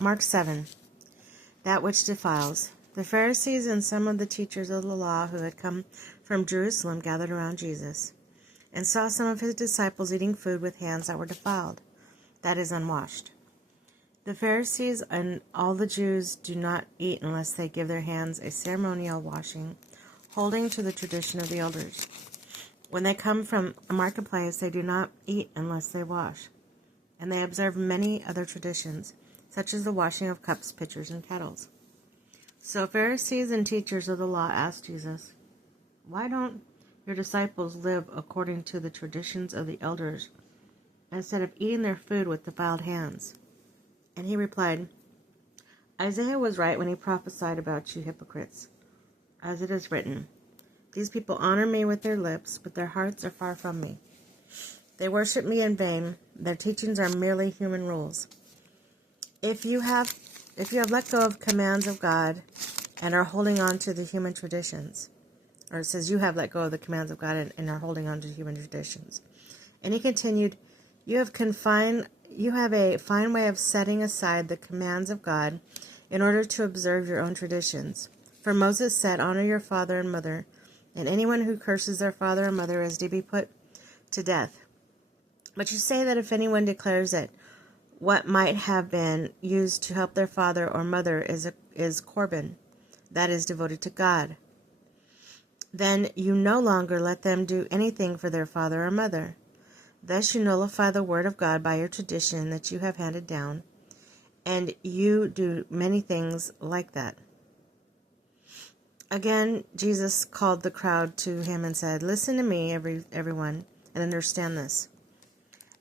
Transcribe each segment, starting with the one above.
Mark 7. That which defiles. The Pharisees and some of the teachers of the law who had come from Jerusalem gathered around Jesus, and saw some of his disciples eating food with hands that were defiled, that is, unwashed. The Pharisees and all the Jews do not eat unless they give their hands a ceremonial washing, holding to the tradition of the elders. When they come from a marketplace, they do not eat unless they wash, and they observe many other traditions, such as the washing of cups, pitchers, and kettles. So Pharisees and teachers of the law asked Jesus, "Why don't your disciples live according to the traditions of the elders, instead of eating their food with defiled hands?" And he replied, "Isaiah was right when he prophesied about you hypocrites. As it is written, these people honor me with their lips, but their hearts are far from me. They worship me in vain. Their teachings are merely human rules. If you have let go of commands of God and are holding on to the human traditions," or it says you have let go of the commands of God and are holding on to human traditions. And he continued, you have a fine way of setting aside the commands of God in order to observe your own traditions. For Moses said, honor your father and mother, and anyone who curses their father or mother is to be put to death. But you say that if anyone declares that what might have been used to help their father or mother is Corban, that is devoted to God, then you no longer let them do anything for their father or mother. Thus you nullify the word of God by your tradition that you have handed down, and you do many things like that. Again, Jesus called the crowd to him and said, listen to me, everyone, and understand this.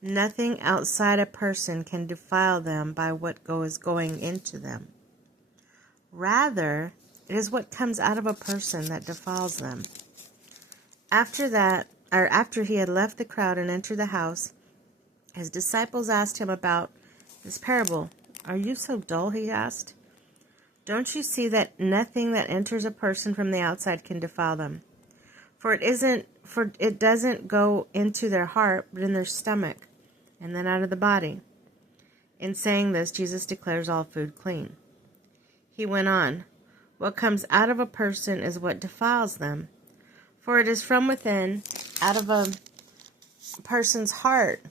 Nothing outside a person can defile them by what is going into them. Rather, it is what comes out of a person that defiles them. After he had left the crowd and entered the house, his disciples asked him about this parable. Are you so dull? He asked. Don't you see that nothing that enters a person from the outside can defile them? For it doesn't go into their heart, but in their stomach, and then out of the body. In saying this, Jesus declares all food clean. He went on, what comes out of a person is what defiles them. For it is from within, out of a person's heart,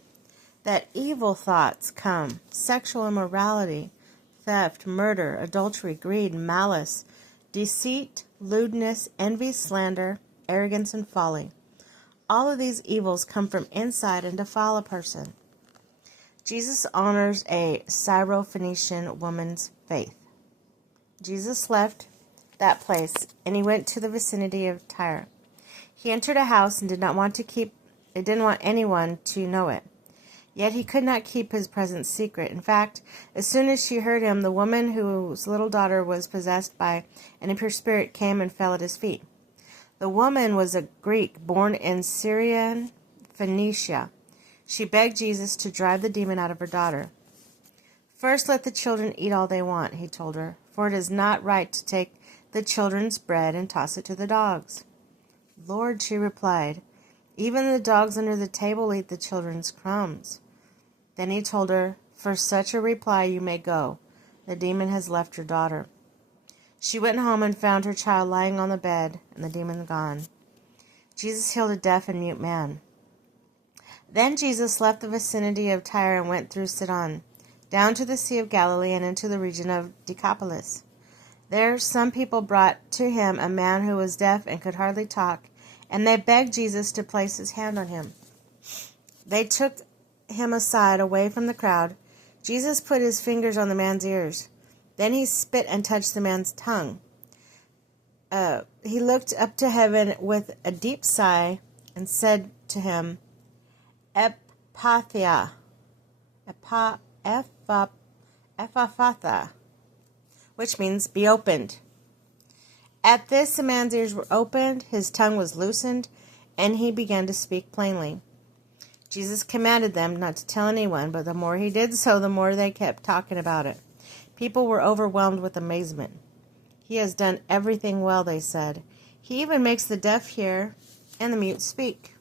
that evil thoughts come, sexual immorality, theft, murder, adultery, greed, malice, deceit, lewdness, envy, slander, arrogance, and folly. All of these evils come from inside and defile a person. Jesus honors a Syrophoenician woman's faith. Jesus left that place, and he went to the vicinity of Tyre. He entered a house and didn't want anyone to know it. Yet he could not keep his presence secret. In fact, as soon as she heard him, the woman whose little daughter was possessed by an impure spirit came and fell at his feet. The woman was a Greek born in Syrian Phoenicia. She begged Jesus to drive the demon out of her daughter. First, let the children eat all they want, he told her, for it is not right to take the children's bread and toss it to the dogs. Lord, she replied, even the dogs under the table eat the children's crumbs. Then he told her, for such a reply you may go. The demon has left your daughter. She went home and found her child lying on the bed and the demon gone. Jesus healed a deaf and mute man. Then Jesus left the vicinity of Tyre and went through Sidon, down to the Sea of Galilee and into the region of Decapolis. There some people brought to him a man who was deaf and could hardly talk, and they begged Jesus to place his hand on him. They took him aside away from the crowd. Jesus put his fingers on the man's ears. Then he spit and touched the man's tongue. He looked up to heaven with a deep sigh and said to him, Epaphatha, which means be opened. At this, the man's ears were opened, his tongue was loosened, and he began to speak plainly. Jesus commanded them not to tell anyone, but the more he did so, the more they kept talking about it. People were overwhelmed with amazement. He has done everything well, they said. He even makes the deaf hear and the mute speak.